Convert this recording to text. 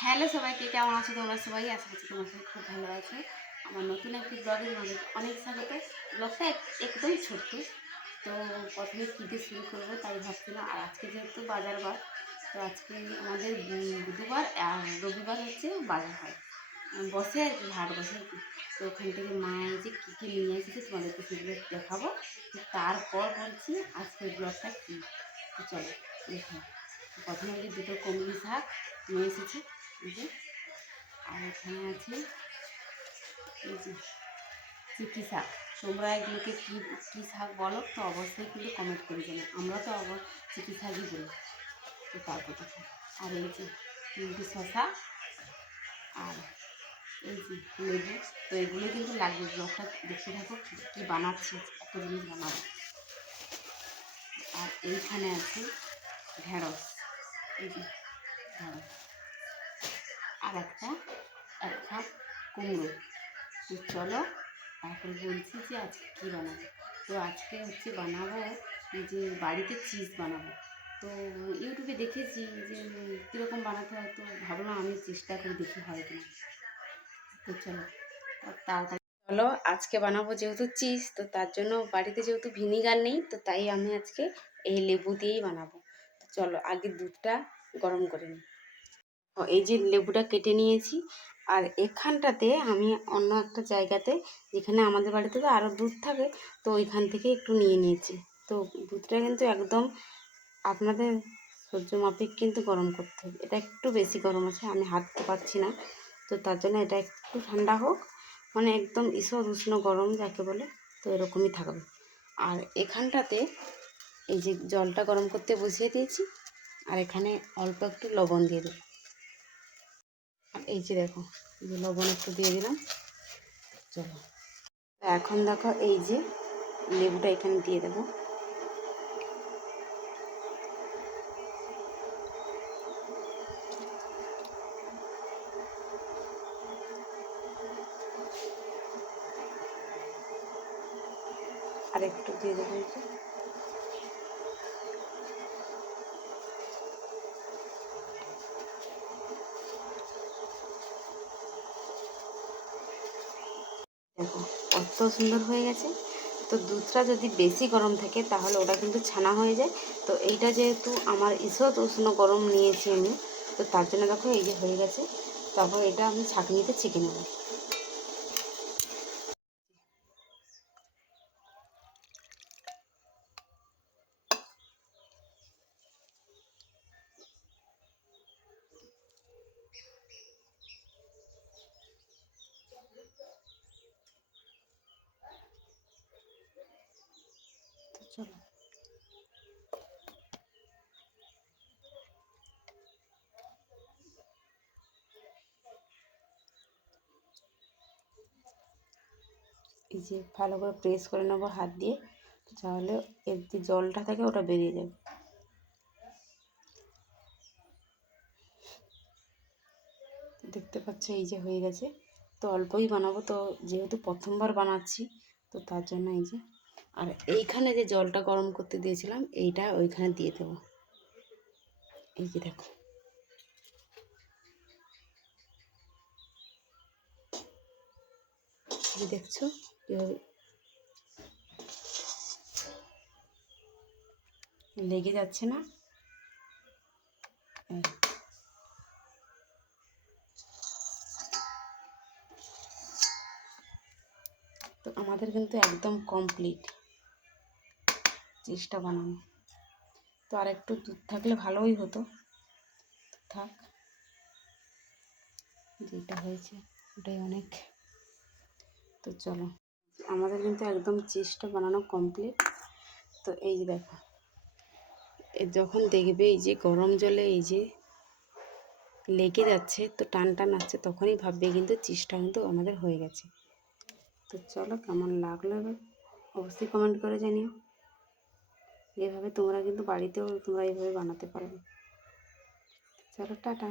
Hello সবাইকে, কেমন আছো তোমরা সবাই? আশা করছি তোমার সবাই খুব ভালো আছো। আমার নতুন একটি ব্লগে তোমাদের অনেক স্বাগত। ব্লগটা এক- একদম ছোট্ট, তো প্রথমে কী দিয়ে শুরু করব তাই ভাবছিলাম, আর আজকে যেহেতু বাজার বার, তো আজকে আমাদের বুধবার, আর রবিবার হচ্ছে বাজার হয়। বসে আর কি হাট বসে তো ওখান থেকে মা এই যে কী কী নিয়ে এসেছে তোমাদেরকে সেগুলো দেখাবো। তারপর বলছি আজকের ব্লগটা কী? চলো দেখো। প্রথমে যে দুটো কমলি শাক নিয়ে এসেছি। আর এখানে আছে এই যে চিকি শাক। তোমরা এগুলোকে কী কী শাক বলো তো অবশ্যই কিন্তু কমেন্ট করে জানো আমরা তো অব, চিকি শাকই বলি। তো তারপর দেখো। আর এই যে তিনটি শশা আর এই যে লেবু। তো এগুলো কিন্তু লাগবে। ব্লগটা দেখতে থাকো কী- কী বানাচ্ছি এত জিনিস বানাবো। আর এইখানে আছে ঢেঁড়স। এই যে ঢেঁড়স। আর একটা এক কাপ কুমড়ো। তো চলো, তারপর বলছি যে আজকে কী বানাবো? তো আজকে হচ্ছে বানাবো যে বাড়িতে চিজ বানাবো। তো ইউটিউবে দেখেছি যে কীরকম বানাতে হয়, তো ভাবলাম আমি চেষ্টা করে দেখি হয় কিনা। তো চলো তাড়াতাড়ি। চলো, আজকে বানাবো যেহেতু চিজ তো তার জন্য বাড়িতে যেহেতু ভিনিগার নেই, তো তাই আমি আজকে এই লেবু দিয়েই বানাবো। তো চলো, আগে দুধটা গরম করে নিই। এই যে লেবুটা কেটে নিয়েছি। আর এখানটাতে আমি অন্য একটা জায়গাতে, যেখানে আমাদের বাড়িতে তো আরও দুধ থাকে, তো ওইখান থেকে একটু নিয়ে নিয়েছি। তো দুধটা কিন্তু একদম আপনাদের সহ্য মাফিক কিন্তু গরম করতে হবে। এটা একটু বেশি গরম আছে, আমি হাঁটতে পারছি না। তো তার জন্য এটা একটু ঠান্ডা হোক মানে একদম ঈষৎ উষ্ণ গরম যাকে বলে, তো এরকমই থাকবে। আর এখানটাতে এই যে জলটা গরম করতে বসিয়ে দিয়েছি, আর এখানে অল্প একটু লবণ দিয়ে দেবো। এই যে দেখো যে লবণ একটু দিয়ে দিলাম। চলো। এখন দেখো এই যে লেবুটা এখানে দিয়ে দেবো। আর একটু দিয়ে দেবো দেখো, কত সুন্দর হয়ে গেছে। তো দুধটা যদি বেশি গরম থাকে, তাহলে ওটা কিন্তু ছানা হয়ে যায়। তো এইটা যেহেতু আমার ঈষৎ উষ্ণ গরম নিয়েছি আমি, তো তার জন্য দেখো এই যে হয়ে গেছে। তারপর এটা আমি ছাঁকনিতে ছেঁকে নেব তো চলো এই যে ভালো করে প্রেস করে নেব হাত দিয়ে, তাহলে এর যে জলটা থাকে ওটা বেরিয়ে যাবে। দেখতে পাচ্ছ এই যে হয়ে গেছে। তো অল্পই বানাবো, তো যেহেতু প্রথমবার বানাচ্ছি, তো তার জন্য এই যে, আর এইখানে যে জলটা গরম করতে দিয়েছিলাম, এইটা ওইখানে দিয়ে দেবো। এই যে দেখো। দেখছ? লেগে যাচ্ছে না। তো আমাদের কিন্তু একদম কমপ্লিট চিজটা বানানো। তো আর একটু দুধ থাকলে ভালোই হতো। থাক। যেটা হয়েছে, ওটাই অনেক। তো চলো। আমাদের কিন্তু একদম চিজটা বানানো কমপ্লিট তো এই যে দেখো যখন দেখবে এই যে গরম জলে এই যে লেগে যাচ্ছে, তো টান টান আসছে, তখনই ভাববে কিন্তু চিজটা কিন্তু আমাদের হয়ে গেছে। তো চলো কেমন লাগল এবার, অবশ্যই কমেন্ট করে জানিও। এভাবে তোমরা কিন্তু বাড়িতেও তোমরা এইভাবে বানাতে পারবে। চলো টাটা।